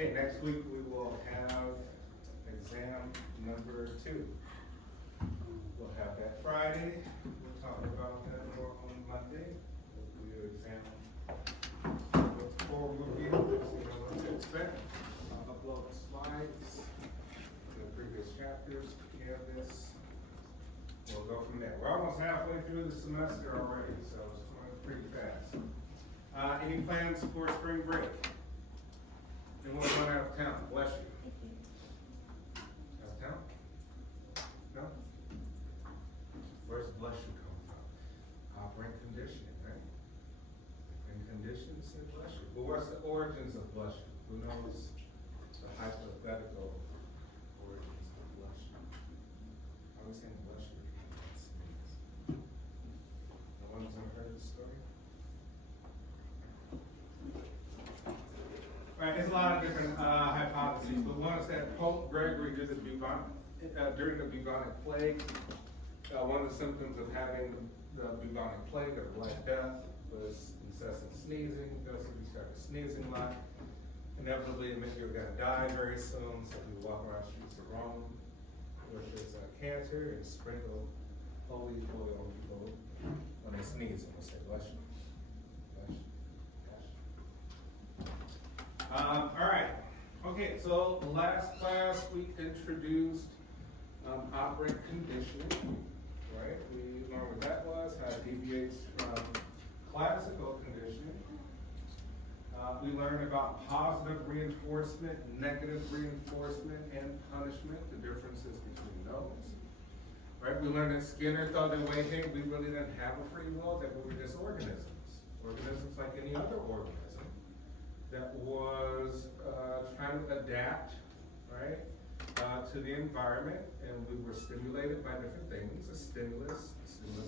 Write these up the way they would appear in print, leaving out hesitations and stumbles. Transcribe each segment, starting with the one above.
Hey, next week we will have exam number 2. We'll have that Friday. We'll talk about that more on Monday. We'll do exam. Look forward with you, so you know what to expect. I'll upload the slides, the previous chapters, canvas. We'll go from there. We're almost halfway through the semester already, so it's going pretty fast. Any plans for spring break? Anyone going out of town? Bless you. Out of town? No? Where's bless you come from? Operant conditioning, right? And conditions say bless you. But what's the origins of bless you? Who knows the hypothetical origins of bless you? I was saying bless you. No one's ever heard the story? Right, there's a lot of different hypotheses, but one is that Pope Gregory did during the bubonic plague. One of the symptoms of having the bubonic plague or Black Death was incessant sneezing. Those of you started sneezing a lot. Inevitably, it meant you were going to die very soon, so we walk around the streets of Rome with this cancer and sprinkle holy oil on people when they sneeze, and we'll say, bless you. Bless you. All right. Okay, so last class we introduced operant conditioning, right? We learned what that was, how it deviates from classical conditioning. We learned about positive reinforcement, negative reinforcement, and punishment, the differences between those. Right? We learned that Skinner thought that way, hey, we really didn't have a free will, that we were just organisms. Organisms like any other organism that was trying to adapt, right, to the environment, and we were stimulated by different things, a stimulus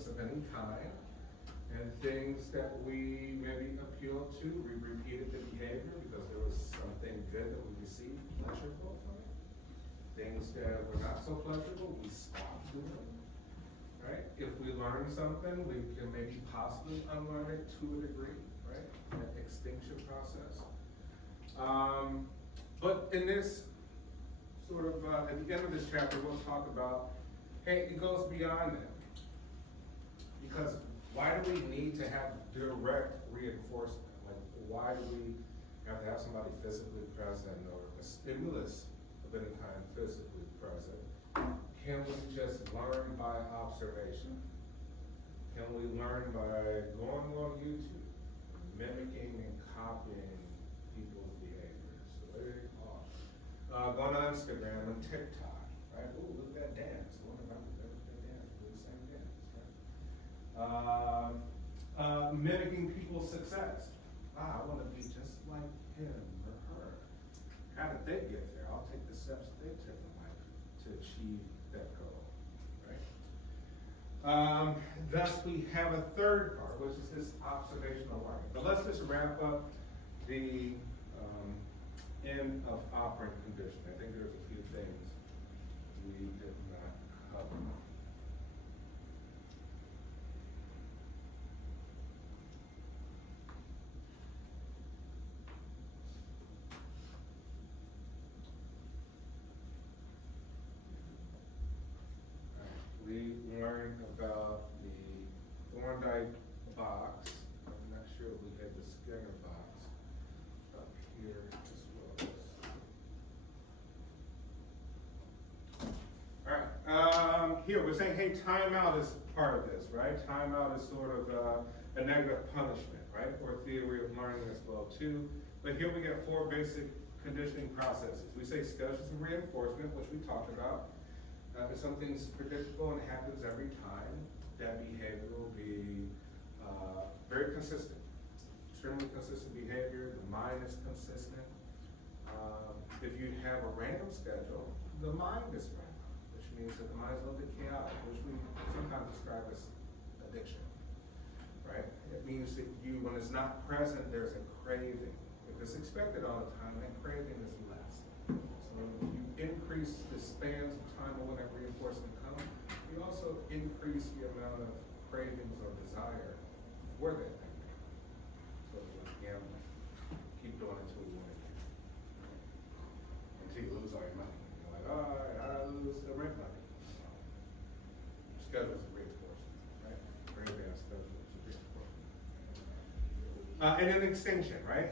of any kind, and things that we maybe appealed to, we repeated the behavior because there was something good that we received pleasurable from it. Things that were not so pleasurable, we stopped doing, right? If we learn something, we can maybe possibly unlearn it to a degree, right? That extinction process. But in this sort of, at the end of this chapter, we'll talk about, hey, it goes beyond that. Because why do we need to have direct reinforcement? Like, why do we have to have somebody physically present or a stimulus of any kind physically present? Can we just learn by observation? Can we learn by going on YouTube, mimicking and copying people's behaviors? So there you are. Going on Instagram and TikTok, right? Ooh, look at that dance. I wonder if I could ever play dance, do the same dance, right? Mimicking people's success. I want to be just like him or her. How did they get there? I'll take the steps that they took in life to achieve that goal, right? Thus, we have a third part, which is this observational learning. But let's just wrap up the end of operant conditioning. I think there's a few things we did not cover. We learned about the Thorndike box. I'm not sure if we had the Skinner box up here as well. All right. Here we're saying, hey, timeout is part of this, right? Timeout is sort of a negative punishment, right? Or theory of learning as well too. But here we get 4 basic conditioning processes. We say schedules of reinforcement, which we talked about. If something's predictable and happens every time, that behavior will be very consistent. Extremely consistent behavior, the mind is consistent. If you have a random schedule, the mind is random, which means that the mind is a little bit chaotic, which we sometimes describe as addiction, right? It means that when it's not present, there's a craving. If it's expected all the time, that craving is less. So if you increase the spans of time of when that reinforcement comes, you also increase the amount of cravings or desire for that thing. So again, keep doing it until we want it. until you lose all your money. You're like, oh, I lose the rent money. Schedules are reinforcement, right? Very advanced schedules are reinforcement. And then extinction, right?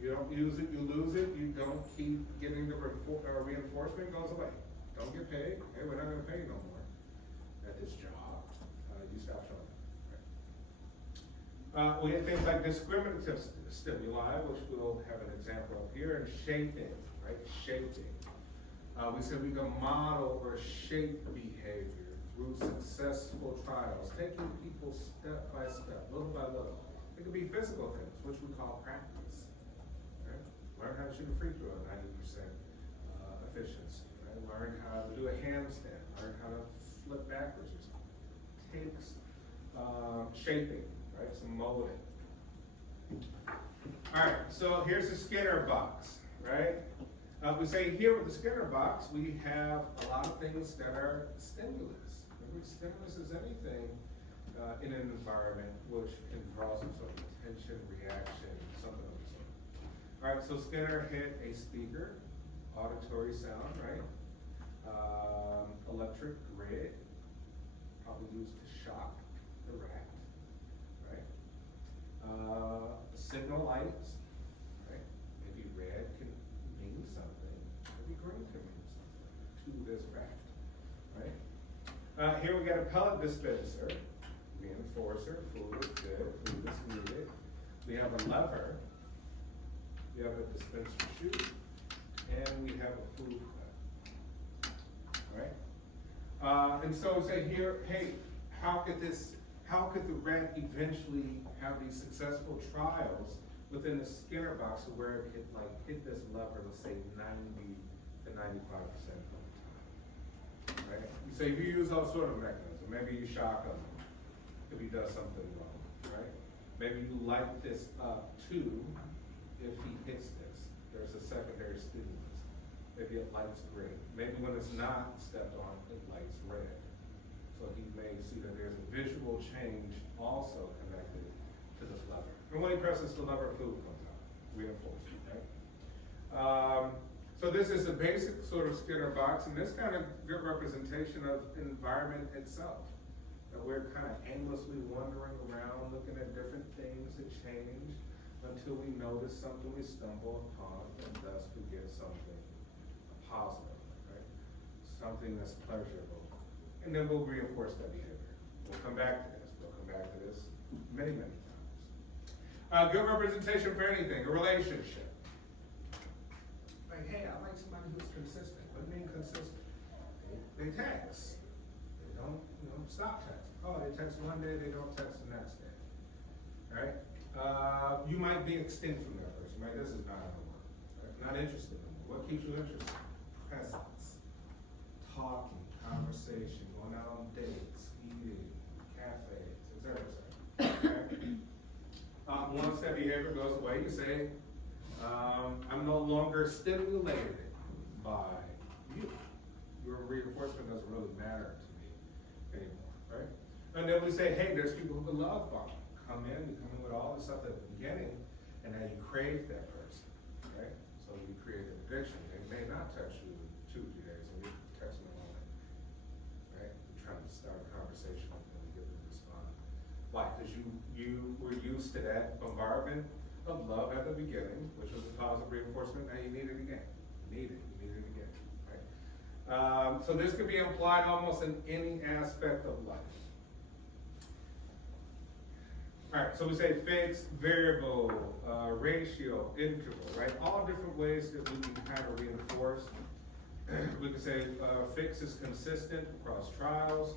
You don't use it, you lose it, you don't keep getting the reinforcement, goes away. Don't get paid, hey, we're not gonna pay you no more at this job. You stop showing up, right? We have things like discriminative stimuli, which we'll have an example of here, and shaping, right? Shaping. We said we can model or shape behavior through successful trials, taking people step by step, little by little. It could be physical things, which we call practice. Right? Learn how to shoot a free throw at 90% efficiency. Right? Learn how to do a handstand. Learn how to flip backwards or something. It takes shaping, right? Some molding. All right, so here's the Skinner box, right? We say here with the Skinner box, we have a lot of things that are stimulus. Remember, stimulus is anything in an environment which can draw some sort of attention, reaction, something of the sort. All right, so Skinner hit a speaker, auditory sound, right? Electric grid, probably used to shock the rat, right? Signal lights, right? Maybe red can mean something, maybe green can mean something to this rat, right? Here we got a pellet dispenser, reinforcer, food is good, food is needed. We have a lever, we have a dispenser shoe, and we have a food cup, right? And so we say here, hey, how could the rat eventually have these successful trials within the Skinner box where it could like hit this lever, let's say 90 to 95% of the time, right? You say if you use all sort of mechanisms, maybe you shock him if he does something wrong, right? Maybe you light this up too if he hits this. There's a secondary stimulus. Maybe it lights green. Maybe when it's not stepped on, it lights red. So he may see that there's a visual change also connected to this lever. And when he presses the lever, food comes out, reinforcement, right? So this is a basic sort of Skinner box, and this kind of good representation of environment itself. That we're kind of aimlessly wandering around, looking at different things that change until we notice something we stumble upon, and thus we get something positive, right? Something that's pleasurable. And then we'll reinforce that behavior. We'll come back to this. We'll come back to this many, many times. Good representation for anything, a relationship. Like, hey, I like somebody who's consistent. What do you mean consistent? They text. They don't, stop texting. Oh, they text one day, they don't text the next day. Right? You might be extinct from that person, right? This is not how it works. Right? Not interested in them. What keeps you interested? Presence, talking, conversation, going out on dates, eating, cafes, etc. Once that behavior goes away, you say, I'm no longer stimulated by you. Your reinforcement doesn't really matter to me anymore, right? And then we say, hey, there's people who love bomb. You come in with all the stuff at the beginning, and now you crave that person, right? So you create an addiction. They may not touch you in 2-3 days, and you text them all day, right? You're trying to start a conversation and you get them to respond. Why? Because you were used to that bombardment of love at the beginning, which was a positive reinforcement. Now you need it again. You need it again, right? So this could be applied almost in any aspect of life. All right, so we say fixed, variable, ratio, integral, right? All different ways that we can kind of reinforce. We could say fixed is consistent across trials,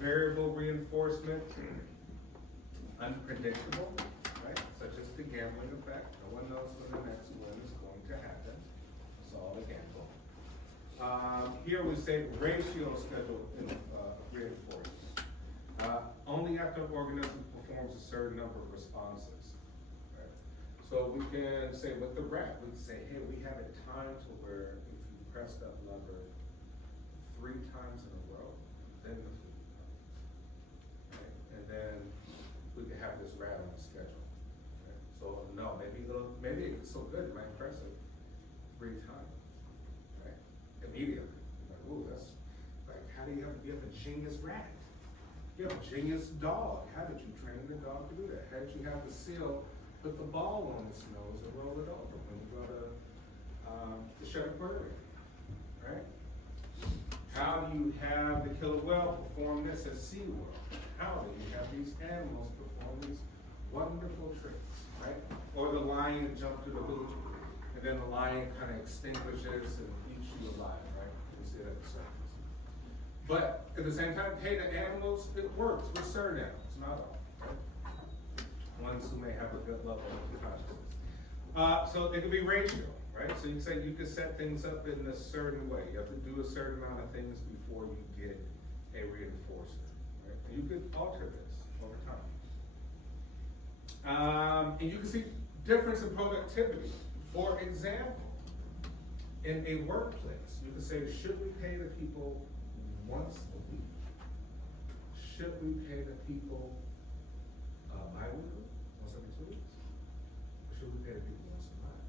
variable reinforcement, unpredictable, right? Such as the gambling effect. No one knows when the next win is going to happen. It's all a gamble. Here we say ratio schedule reinforcement. Only after an organism performs a certain number of responses. Right? So we can say with the rat, we can say, hey, we have a time to where if you press that lever 3 times in a row, then the food comes. Right? And then we can have this rat on the schedule. Right? So no, maybe it's so good, you might press it 3 times. immediately. Like, ooh, that's like, how do you have a genius rat? You have a genius dog. How did you train the dog to do that? How did you have the seal put the ball on its nose and roll it over when you go to the Chevy Aquarium, right? How do you have the killer whale perform this at SeaWorld? How do you have these animals perform these wonderful tricks, right? Or the lion jump through the hoop, and then the lion kind of extinguishes and eats you alive, right? You see that at the circus. But at the same time, hey, the animals, it works with certain animals, not all, right? Ones who may have a good level of consciousness. So it could be ratio, right? So you can say you could set things up in a certain way. You have to do a certain amount of things before you get a reinforcer, right? And you could alter this over time. And you can see difference in productivity. For example, in a workplace, you could say, should we pay the people once a week? Should we pay the people bi-weekly, once every 2 weeks? Or should we pay the people once a month?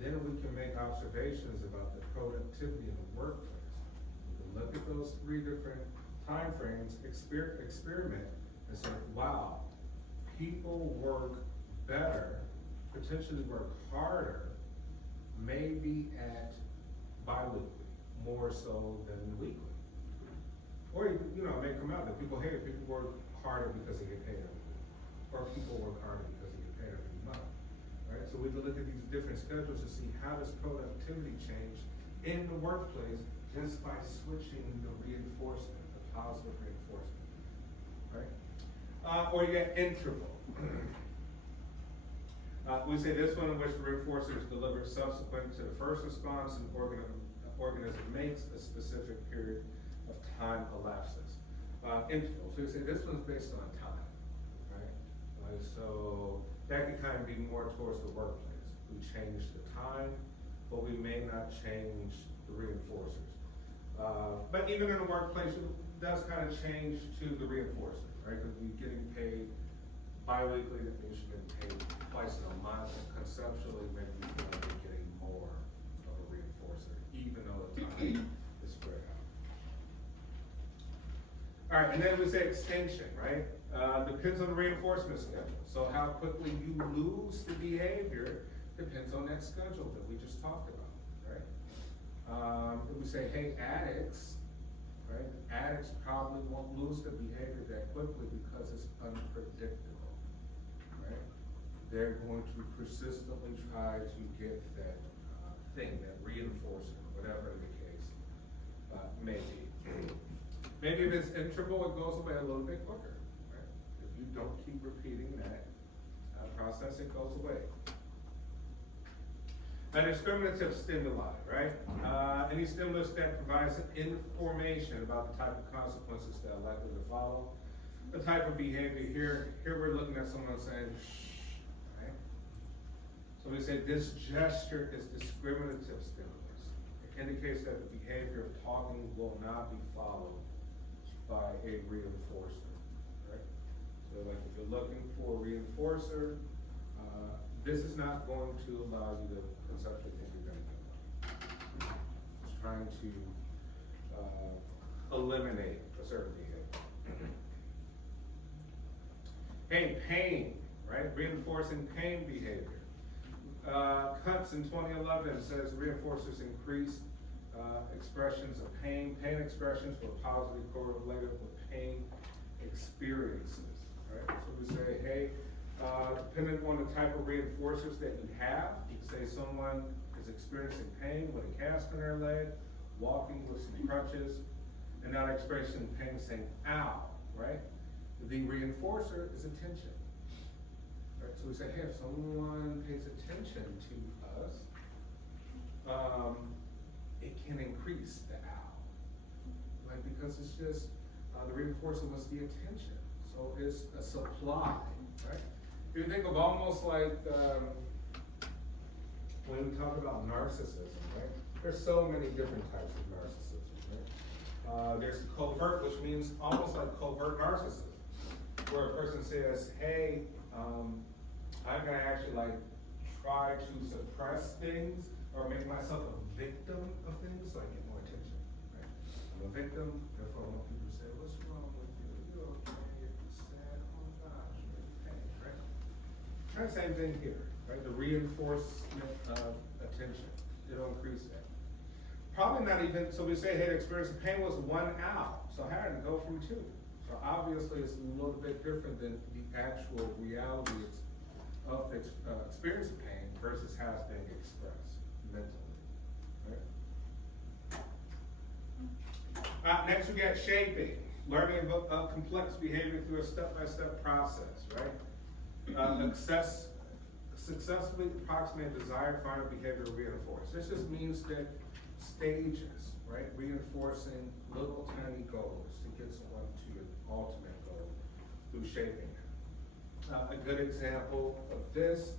Then we can make observations about the productivity in the workplace. We can look at those 3 different time frames, experiment, and say, wow, people work better, potentially work harder, maybe at bi-weekly, more so than weekly. Or, it may come out that people work harder because they get paid every week. Or people work harder because they get paid every month, right? So we can look at these different schedules to see how does productivity change in the workplace just by switching the reinforcement, the positive reinforcement, right? Or you get interval. We say this one in which the reinforcer is delivered subsequent to the first response and organism makes a specific period of time elapses. Interval, so we say this one's based on time, right? So that can kind of be more towards the workplace. We change the time, but we may not change the reinforcers. But even in the workplace, it does kind of change to the reinforcer, right? Because we're getting paid bi-weekly, that means you're getting paid twice in a month. Conceptually, maybe you feel like you're getting more of a reinforcer, even though the time is spread out. All right, and then we say extinction, right? Depends on the reinforcement schedule. So how quickly you lose the behavior depends on that schedule that we just talked about, right? If we say, hey, addicts, right? Addicts probably won't lose the behavior that quickly because it's unpredictable, right? They're going to persistently try to get that thing, that reinforcer, whatever the case may be. Maybe if it's interval, it goes away a little bit quicker, right? If you don't keep repeating that process, it goes away. Now, discriminative stimuli, right? Any stimulus that provides information about the type of consequences that are likely to follow. The type of behavior here we're looking at someone saying, shh, right? So we say this gesture is discriminative stimulus. It indicates that the behavior of talking will not be followed by a reinforcer, right? So like if you're looking for a reinforcer, this is not going to allow you to conceptually think you're going to get one. It's trying to eliminate a certain behavior. Hey, pain, right? Reinforcing pain behavior. Cuts in 2011 says reinforcers increase expressions of pain. Pain expressions were positively correlated with pain experiences, right? So we say, hey, depending on the type of reinforcers that you have, you can say someone is experiencing pain with a cast on their leg, walking with some crutches, and not experiencing pain saying, ow, right? The reinforcer is attention. Right? So we say, hey, if someone pays attention to us, it can increase the ow, right? Because it's just, the reinforcer was the attention. So it's a supply, right? If you think of almost like, when we talk about narcissism, right? There's so many different types of narcissism, right? There's covert, which means almost like covert narcissism, where a person says, hey, I'm gonna actually like try to suppress things or make myself a victim of things so I get more attention, right? I'm a victim, therefore when people say, what's wrong with you? You're okay, you're sad, oh my gosh, you're in pain, right? Kind of same thing here, right? The reinforcement of attention, it'll increase that. Probably not even, so we say, hey, the experience of pain was 1 hour, so how did it go from 2? So obviously it's a little bit different than the actual reality of the experience of pain versus how it's being expressed mentally, right? Next we got shaping, learning of complex behavior through a step-by-step process, right? Successfully approximate desired final behavior reinforced. This just means that stages, right? Reinforcing little tiny goals to get someone to your ultimate goal through shaping. A good example of this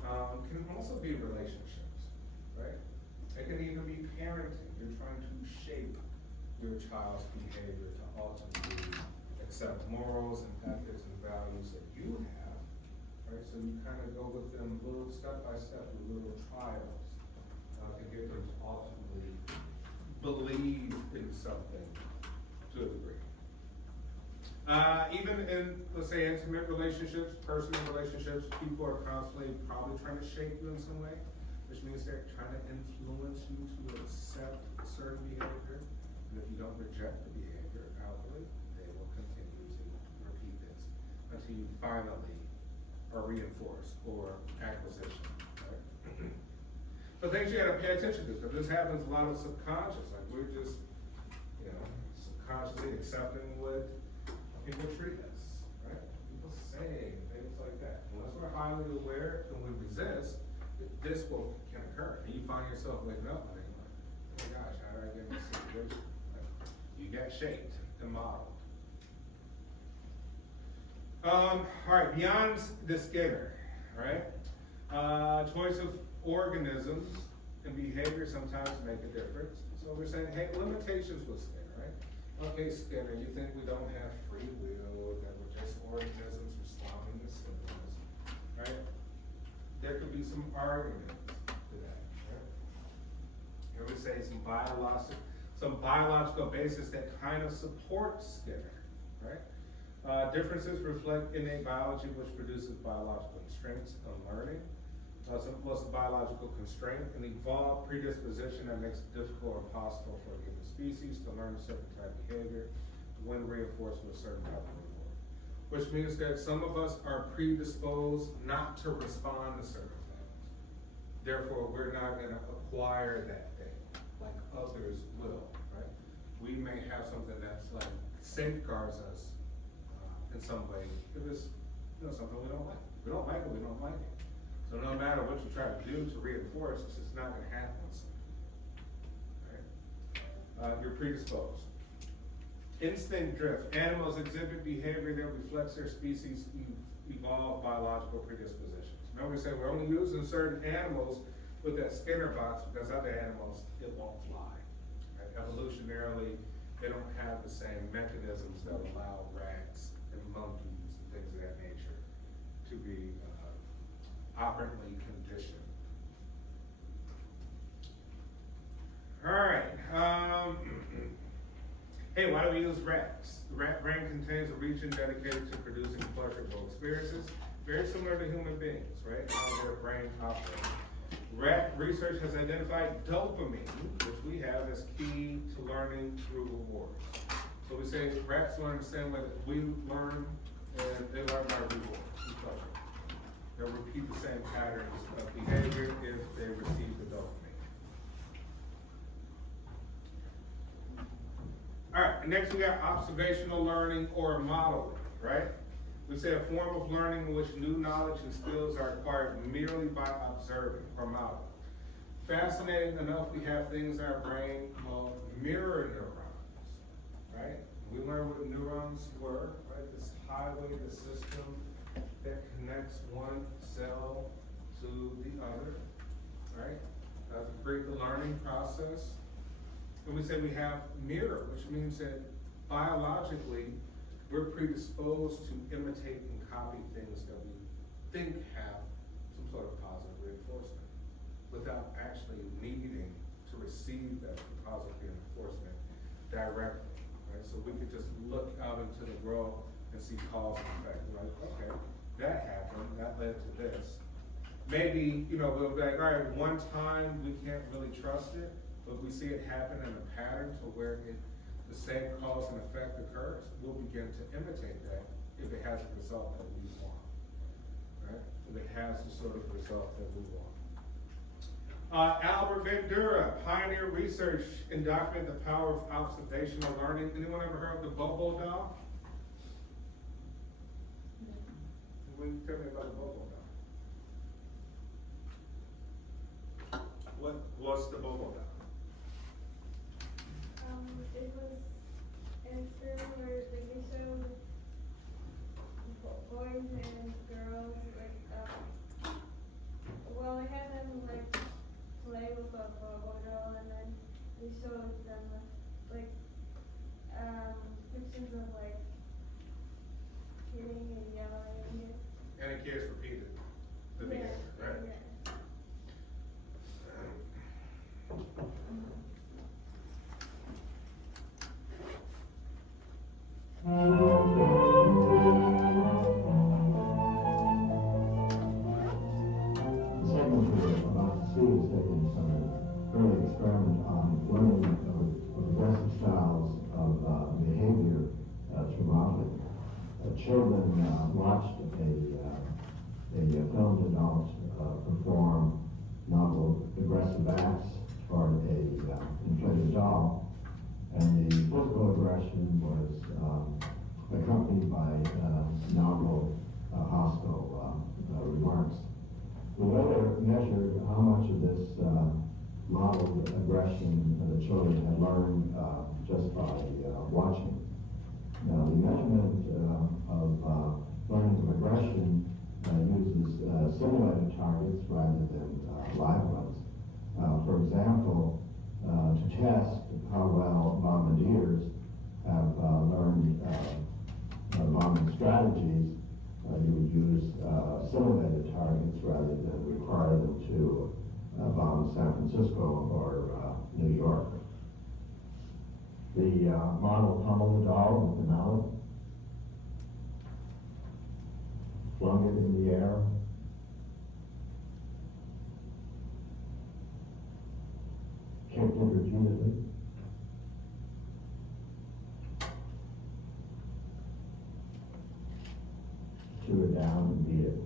can also be relationships, right? It can even be parenting. You're trying to shape your child's behavior to ultimately accept morals and ethics and values that you have, right? So you kind of go with them little step by step with little trials to get them to ultimately believe in something to a degree. Even in, let's say, intimate relationships, personal relationships, people are constantly probably trying to shape you in some way, which means they're trying to influence you to accept a certain behavior. And if you don't reject the behavior outwardly, they will continue to repeat this until you finally are reinforced or acquisition. Right? So things you gotta pay attention to, because this happens a lot of subconscious, like we're just, subconsciously accepting what people treat us, right? People say things like that. Unless we're highly aware and we resist, this can occur. And you find yourself waking up and you're like, oh my gosh, how did I get in this situation? Like, you got shaped and modeled. All right, beyond the Skinner, right? Choice of organisms and behavior sometimes make a difference. So we're saying, hey, limitations with Skinner, right? Okay, Skinner, you think we don't have free will, that we're just organisms responding to stimulus, right? There could be some arguments to that, right? Here we say some biological basis that kind of supports Skinner, right? Differences reflect innate biology, which produces biological constraints on learning. Plus a biological constraint, an evolved predisposition that makes it difficult or impossible for a given species to learn a certain type of behavior when reinforced with a certain type of reward. Which means that some of us are predisposed not to respond to certain things. Therefore, we're not gonna acquire that thing like others will, right? We may have something that's like safeguards us in some way if it's something we don't like. We don't like it, we don't like it. So no matter what you try to do to reinforce, it's just not going to happen. Right? You're predisposed. Instinct drift. Animals exhibit behavior that reflects their species' evolved biological predispositions. Remember we said we're only using certain animals with that Skinner box because other animals, it won't fly. Right? Evolutionarily, they don't have the same mechanisms that allow rats and monkeys and things of that nature to be operantly conditioned. All right. Hey, why do we use rats? The rat brain contains a region dedicated to producing pleasurable experiences, very similar to human beings, right? How their brain operates. Rat research has identified dopamine, which we have as key to learning through rewards. So we say rats learn the same way that we learn, and they learn by reward, pleasure. They'll repeat the same patterns of behavior if they receive the dopamine. All right, next we got observational learning or modeling, right? We say a form of learning in which new knowledge and skills are acquired merely by observing or modeling. Fascinating enough, we have things in our brain called mirror neurons, right? We learned what neurons were, right? This highway, the system that connects one cell to the other, right? To create the learning process. And we say we have mirror, which means that biologically, we're predisposed to imitate and copy things that we think have some sort of positive reinforcement without actually needing to receive that positive reinforcement directly, right? So we could just look out into the world and see cause and effect. Like, okay, that happened, that led to this. Maybe, we'll be like, all right, one time we can't really trust it, but we see it happen in a pattern to where the same cause and effect occurs, we'll begin to imitate that if it has a result that we want, right? If it has the sort of result that we want. Albert Bandura, pioneer research and document the power of observational learning. Anyone ever heard of the Bobo doll? Will you tell me about the Bobo doll? What's the Bobo doll? It was an experiment where they showed boys and girls, they had them play with a Bobo doll, and then they showed them pictures of hitting and yelling. And the kids repeated the behavior, right? Yeah. Experiment on learning of aggressive styles of behavior through modeling. Children watched a filmed adult perform novel aggressive acts toward a inflated doll, and the physical aggression was accompanied by novel hostile remarks. We later measured how much of this modeled aggression the children had learned just by watching. Now, the measurement of learning of aggression uses simulated targets rather than live ones. For example, to test how well bombardiers have learned bombing strategies, you would use simulated targets rather than require them to bomb San Francisco or New York. The model pummeled the doll with the mallet, flung it in the air, kicked it repeatedly, threw it down and beat it.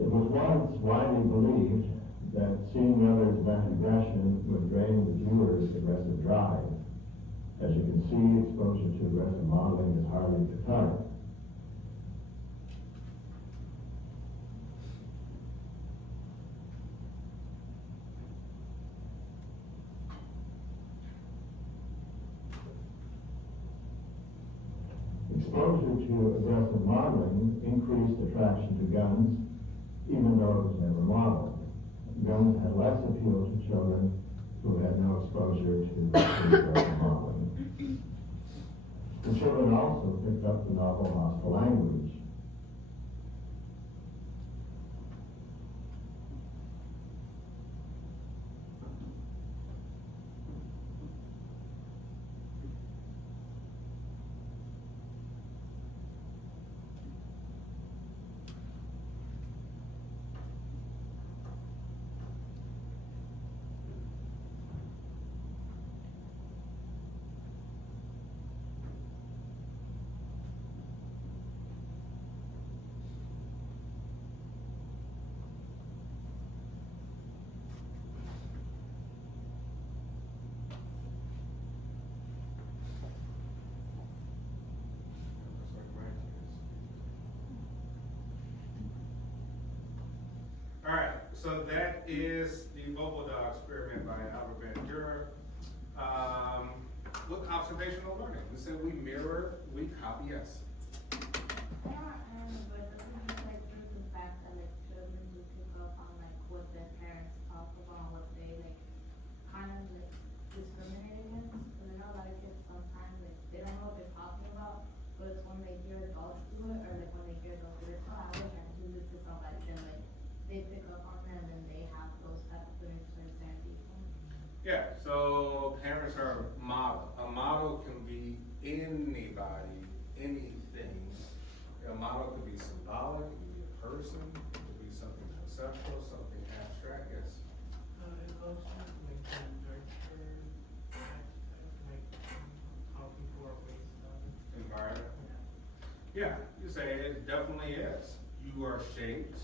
It was once widely believed that seeing others vent aggression would drain the viewer's aggressive drive. As you can see, exposure to aggressive modeling is hardly cathartic. Exposure to aggressive modeling increased attraction to guns, even though it was never modeled. Guns had less appeal to children who had no exposure to aggressive modeling. The children also picked up the novel hostile language. so that is the Bobo Dog experiment by Albert Bandura. With observational learning, we said we mirror, we copy, yes. But doesn't it like due to the fact that like children do pick up on like what their parents talk about, what they like kind of like discriminate against? Because I know a lot of kids sometimes like they don't know what they're talking about, but it's when they hear adults do it or like when they hear adults do it, oh I wish I could do this to somebody, then like they pick up on them and they have those type of feelings towards certain people. Yeah, so parents are a model. A model can be anybody, anything. A model could be symbolic, it could be a person, it could be something conceptual, something abstract, yes. Emotions, like nurture, like how people are raised on. Environment. Yeah. Yeah, you say it definitely is. You are shaped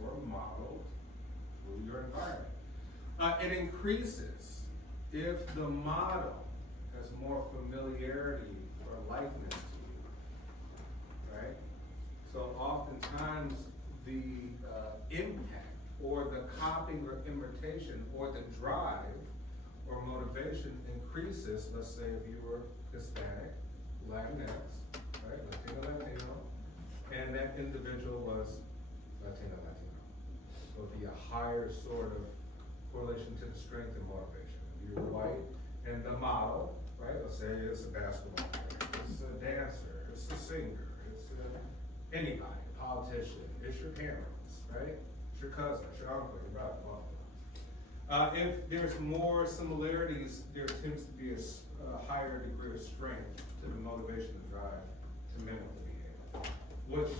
or modeled through your environment. It increases if the model has more familiarity or likeness to you, right? So oftentimes the impact or the copying or imitation or the drive or motivation increases, let's say if you were Hispanic, Latinx, right, Latino, and that individual was Latino. So it'd be a higher sort of correlation to the strength and motivation. If you're white and the model, right, let's say it's a basketball player, it's a dancer, it's a singer, anybody, a politician, it's your parents, right? It's your cousin, it's your uncle, your brother, blah, blah, blah. If there's more similarities, there tends to be a higher degree of strength to the motivation to drive to mimic the behavior, which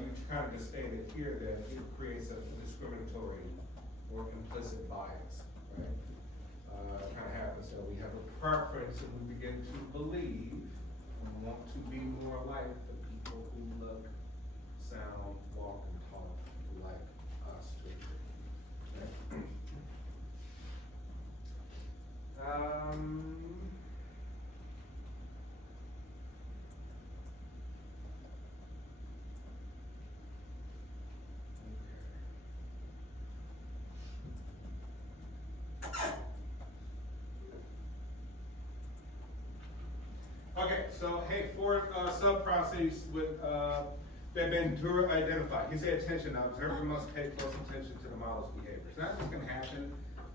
you kind of just stated here that it creates a discriminatory or implicit bias, right? It kind of happens that we have a preference and we begin to believe and want to be more like the people who look, sound, walk, and talk like us to a degree. Okay, so hey, four sub-processes with that Bandura identified. He said attention. The observer must pay close attention to the model's behavior. It's not just going to happen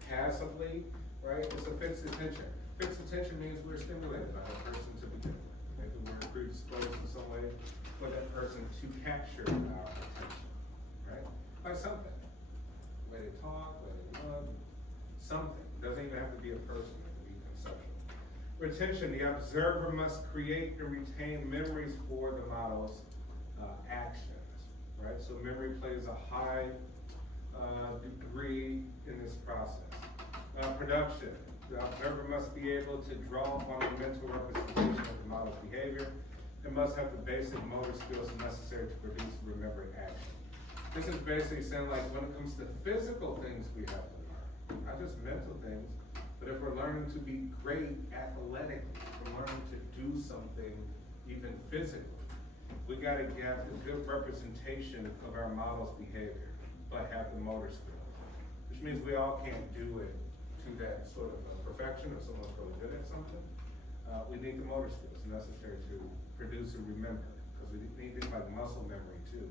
passively, right? It's a fixed attention. Fixed attention means we're stimulated by that person to begin with. Maybe we're predisposed in some way for that person to capture our attention, right? By something. The way they talk, the way they look, something. It doesn't even have to be a person. It can be conceptual. Retention, the observer must create and retain memories for the model's actions, right? So memory plays a high degree in this process. Production, the observer must be able to draw upon the mental representation of the model's behavior and must have the basic motor skills necessary to produce remembered action. This is basically saying like when it comes to physical things we have to learn, not just mental things, but if we're learning to be great athletically, if we're learning to do something even physically, we gotta get a good representation of our model's behavior, but have the motor skills. Which means we all can't do it to that sort of perfection if someone's really good at something. We need the motor skills necessary to produce and remember, because we need things like muscle memory too,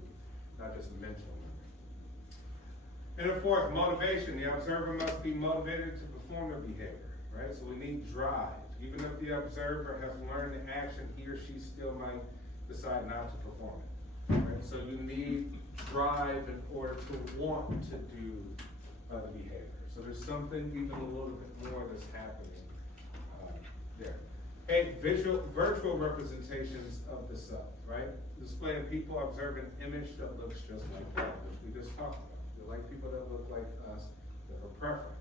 not just mental memory. And then fourth, motivation. The observer must be motivated to perform their behavior, right? So we need drive. Even if the observer has learned the action, he or she still might decide not to perform it, right? So you need drive in order to want to do the behavior. So there's something even a little bit more that's happening there. Hey, virtual representations of the self, right? Displaying people observe an image that looks just like that, which we just talked about. We like people that look like us, that are preference.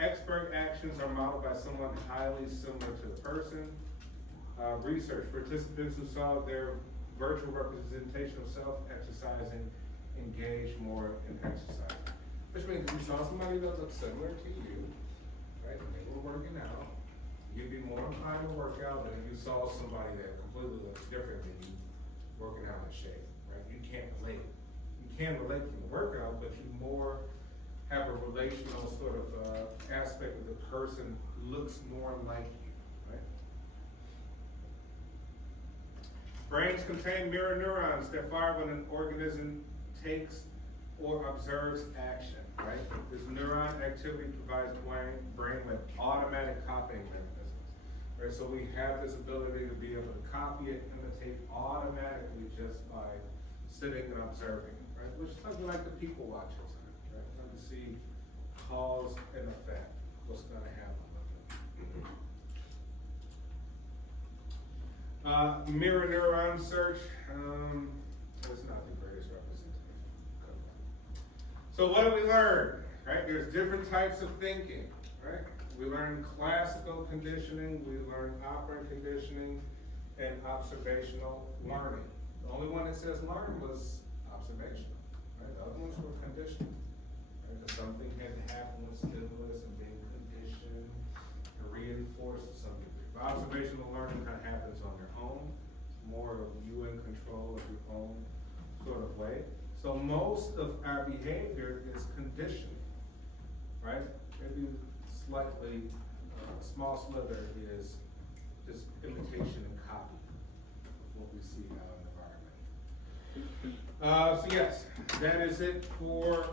Expert actions are modeled by someone highly similar to the person. Research, participants who saw their virtual representation of self exercising engage more in exercising. Which means if you saw somebody that looked similar to you, right, and they were working out, you'd be more inclined to work out than if you saw somebody that completely looks different than you working out in shape, right? You can't relate. You can relate from the workout, but you more have a relational sort of aspect of the person looks more like you, right? Brains contain mirror neurons that fire when an organism takes or observes action, right? This neuron activity provides brain with automatic copying mechanisms, right? So we have this ability to be able to copy it, imitate automatically just by sitting and observing, right? Which is something like the people watchers, right? Trying to see cause and effect, what's gonna happen with it. Mirror neuron search, it's not the greatest representation. So what do we learn, right? There's different types of thinking, right? We learn classical conditioning, we learn operant conditioning, and observational learning. The only one that says learn was observational, right? The other ones were conditioning, right? Because something had to happen with stimulus and being conditioned and reinforced to some degree. But observational learning kind of happens on your own. It's more of you in control of your own sort of way. So most of our behavior is conditioning, right? Maybe slightly, a small slither is just imitation and copy of what we see out in the environment. So yes, that is it for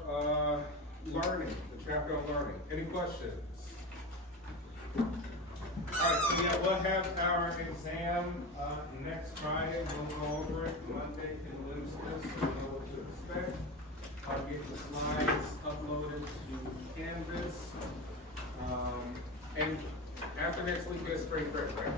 learning, the chapter on learning. Any questions? Alright, so yeah, we'll have our exam next Friday. We'll go over it. Monday can lose this, so we know what to expect. I'll get the slides uploaded to Canvas. And after next week is spring break, right?